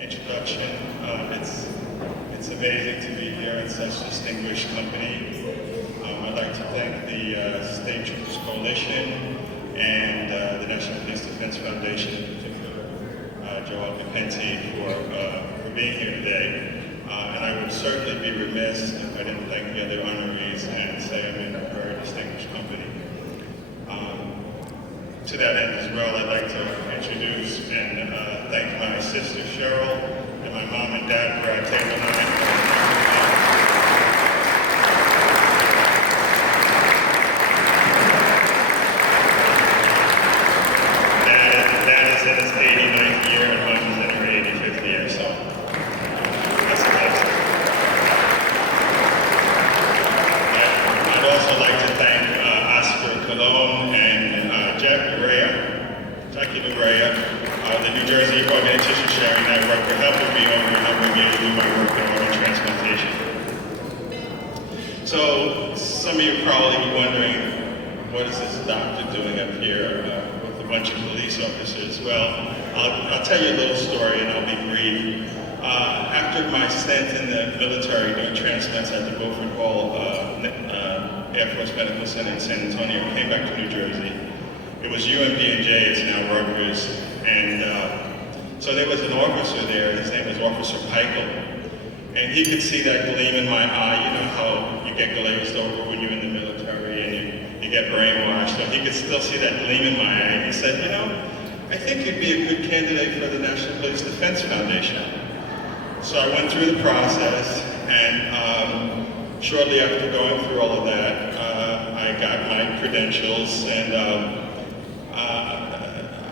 introduction. It's amazing to be here in such distinguished company. I'd like to thank the State Troopers Coalition and the National Police Defense Foundation, in particular, Joe Alcapenti, for being here today. And I would certainly be remiss if I didn't thank the other honorees and say I'm in a very distinguished company. To that end as well, I'd like to introduce and thank my sister Cheryl and my mom and dad who are at table 9. Dad is in his 89th year and mom is in her 85th year, so that's a blessing. I'd also like to thank Oscar Colon and Jackie Larea, the New Jersey Organ Tissue Sharing Network, for helping me over a number of years do my work in organ transplantation. So, some of you probably be wondering, what is this doctor doing up here with a bunch of police officers? Well, I'll tell you a little story and I'll be brief. After my stint in the military doing transplants at the Beaufort Hall Air Force Medical Center in San Antonio, I came back to New Jersey. It was UMD&J, it's now Rutgers, and so there was an officer there, his name was Officer Peichel, and he could see that gleam in my eye. You know how you get glazed over when you're in the military and you get brainwashed, so he could still see that gleam in my eye, and he said, you know, I think you'd be a good candidate for the National Police Defense Foundation. So I went through the process, and shortly after going through all of that, I got my credentials, and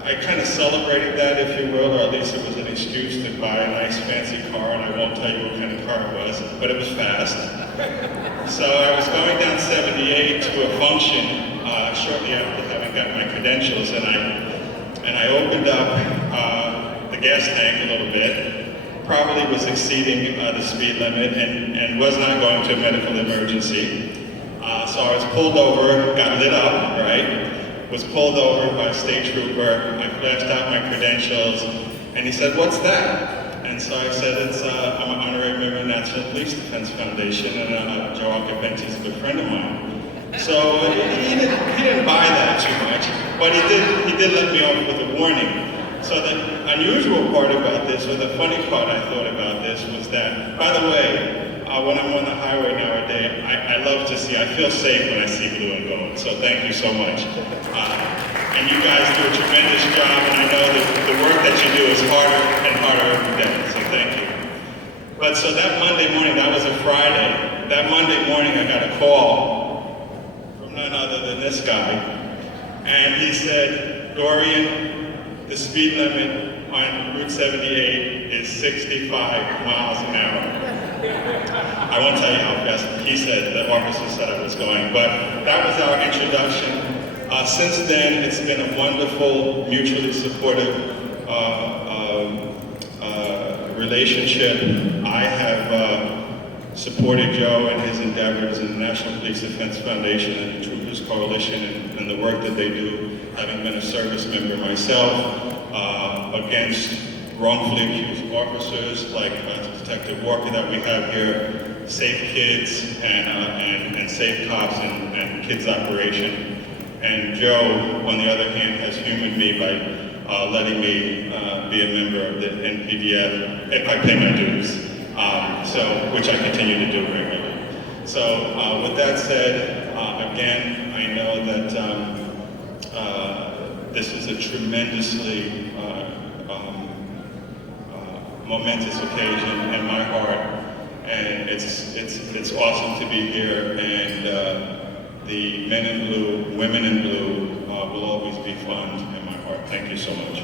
I kind of celebrated that, if you will, or at least it was an excuse to buy a nice fancy car, and I won't tell you what kind of car it was, but it was fast. So I was going down 78 to a function shortly after having got my credentials, and I opened up the gas tank a little bit, probably was exceeding the speed limit, and was not going to a medical emergency. So I was pulled over, got lit up, right? Was pulled over by a state trooper. I flashed out my credentials, and he said, "What's that?" And so I said, I'm an honorary member of the National Police Defense Foundation, and Joe Alcapenti is a good friend of mine. So he didn't buy that too much, but he did let me off with a warning. So the unusual part about this, or the funny part I thought about this, was that, by the way, when I'm on the highway nowadays, I love to see, I feel safe when I see blue and gold, so thank you so much. And you guys do a tremendous job, and I know that the work that you do is harder and harder every day, so thank you. But so that Monday morning, that was a Friday, that Monday morning I got a call from none other than this guy, and he said, "Dorian, the speed limit on Route 78 is 65 miles an hour. I won't tell you how fast he said, the officer said I was going, but that was our introduction. Since then, it's been a wonderful, mutually supportive relationship. I have supported Joe and his endeavors in the National Police Defense Foundation and the Troopers Coalition and the work that they do, having been a service member myself, against wrongfully accused officers like Detective Walker that we have here, Safe Kids and Safe Cops and Kids Operation. And Joe, on the other hand, has humored me by letting me be a member of the NPDF if I pay my dues, which I continue to do regularly. So with that said, again, I know that this is a tremendously momentous occasion in my heart, and it's awesome to be here, and the men in blue, women in blue will always be fond in my heart. Thank you so much.